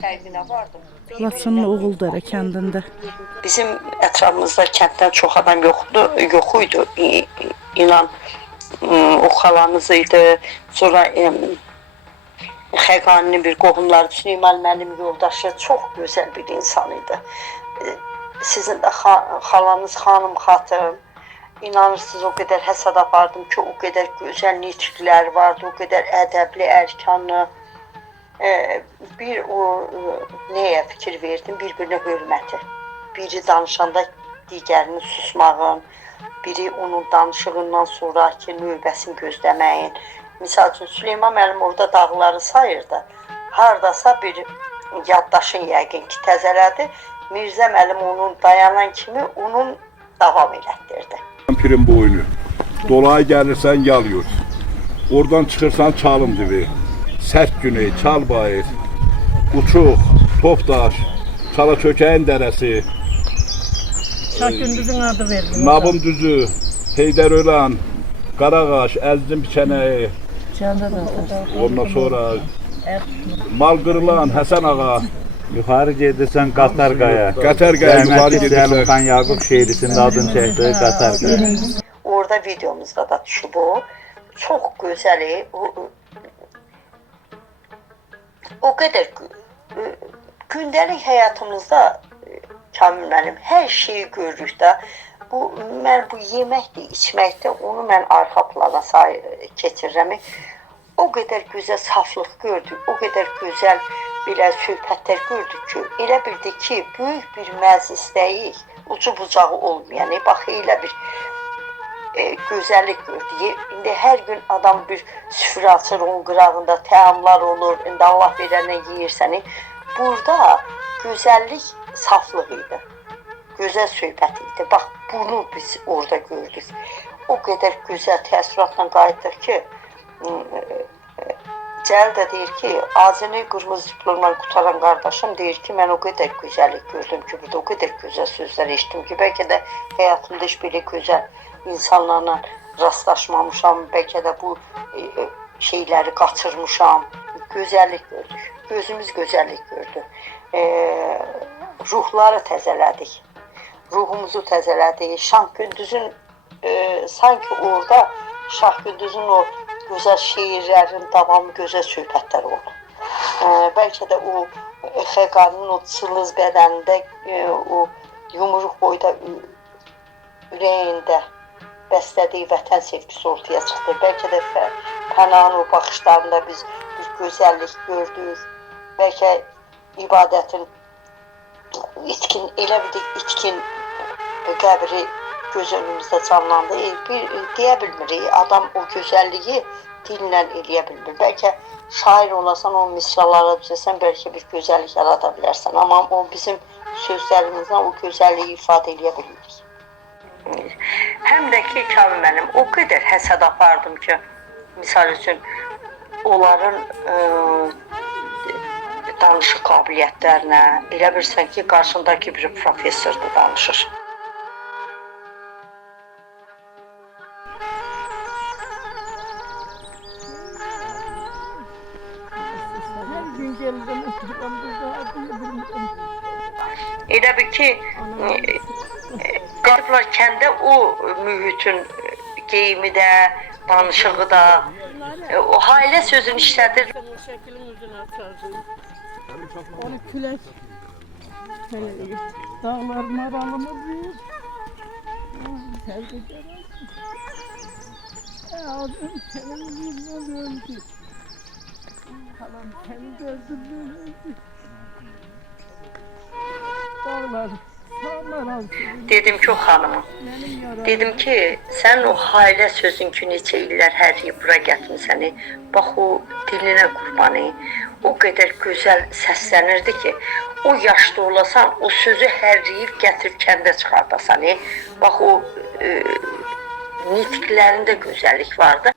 Sərginə vardım. Laçınlı Oğuldere kəndində. Bizim ətrafımızda kənddən çox adam yox idi. İnan o xalanız idi. Sonra Xəqaninin bir qohumları Süleyman mənim yoldaşı çox gözəl bir insan idi. Sizin də xalanız xanım xatım. İnanırsınız o qədər həsəd apardım ki, o qədər gözəl nitqlər vardı, o qədər ədəbli, ərkanlı. Bir o nəyə fikir verdim? Bir-birinə hörməti. Biri danışanda digərinin susmağın, biri onun danışığından sonraki növbəsini gözləməyin. Misal üçün, Süleyman mənim orada dağları sayırdı. Hardasa bir yaddaşın yəqin ki, təzələdi. Mirzə mənim onun dayanan kimi onun davam elətdirdi. Pirin boynu. Dolaya gəlirsən yalıyor. Oradan çıxırsan çalım dibi. Sərt güney, Çalbayır, Uçuq, Topdaş, Çalaçökəyin dərəsi, Şahgündüzün adı verdim. Nabım düzü, Heydər Ölan, Qarağaş, Əzizin Biçənəyi, ondan sonra Mal qırılan Həsən ağa. Yuxarı gedirsən Qatarqaya. Qatarqaya yuxarı gedirsən. Xan Yaqub şeirisinin adını çəkdi Qatarqaya. Orada videomuzda da düşüb o. Çox gözəl. O qədər gündəlik həyatımızda Kamil mənim hər şeyi görürük də. Mən bu yeməkdə, içməkdə onu mən arxa plana keçirirəm. O qədər gözəl saflıq gördük, o qədər gözəl belə söhbətlər gördük ki, elə bildik ki, böyük bir məclisdəyik, ucu bucağı olmayan, bax elə bir gözəllik gördük. İndi hər gün adam bir süfrə açır, onun qırağında təamlar olur, indi Allah verənə yeyirsən. Burada gözəllik saflıq idi, gözəl söhbət idi. Bax, bunu biz orada gördük. O qədər gözəl təəssüratla qayıtdıq ki, Cəl də deyir ki, ağzını qırmızı diplomla qutaran qardaşım deyir ki, mən o qədər gözəllik gördüm ki, burada o qədər gözəl sözlər eşitdim ki, bəlkə də həyatımda heç belə gözəl insanlarla rastlaşmamışam, bəlkə də bu şeyləri qaçırmışam. Gözəllik gördük, gözümüz gözəllik gördü. Ruhları təzələdik, ruhumuzu təzələdik. Şahgündüzün, sanki orada Şahgündüzün o gözəl şeirlərin davamı, gözəl söhbətlər oldu. Bəlkə də o Xəqaninin o çılız bədənində, o yumruq boyda ürəyində bəslədiyi vətən sevgisi ortaya çıxdı. Bəlkə də Pənahın o baxışlarında biz bir gözəllik gördük. Bəlkə ibadətin itkin, elə bir itkin qəbri göz önümüzdə canlandı. Deyə bilmirik, adam o gözəlliyi dillə eləyə bilmir. Bəlkə şair olasan, o misralara düzəsən, bəlkə bir gözəllik yarada bilərsən. Amma o bizim sözlərimizdən o gözəlliyi ifadə eləyə bilmirik. Həm də ki, Kamil mənim o qədər həsəd apardım ki, misal üçün, onların danışıq qabiliyyətlərinə, elə bilirsən ki, qarşındakı bir professordur danışır. Elə bir ki, qalıblar kəndə o mühitin geyimi də, danışığı da, o ailə sözünü işlədir. Onu külək dağların aralığına büyür. Tebrik ederim. Ağzım senin yüzünden öldü. Halam seni gördüm öldü. Dağlar, sağlar altı. Dedim ki o xanıma, dedim ki sən o ailə sözün ki neçə illər hər yer bura gətirmisən, bax o dilinə qurbanı, o qədər gözəl səslənirdi ki, o yaşda olasan, o sözü hərləyib gətirib kəndə çıxardasan, bax o nitqlərində gözəllik vardı.